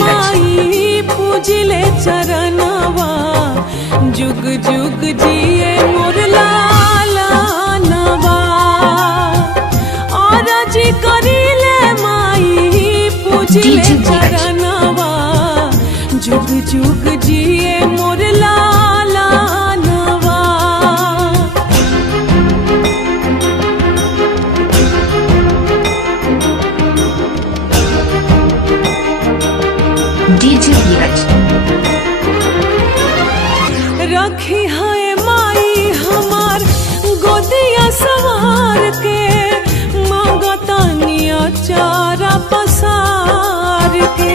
माई पूजिले चरणवा जुग जुग जिए मोर लाला नवा और जी करिले माई पूजिले चरणवा जुग जुग जिए मोर लाला नवा। DJ Neeraj रखी है माई हमार गोदिया सवार के मांगतानिया चारा पसार के।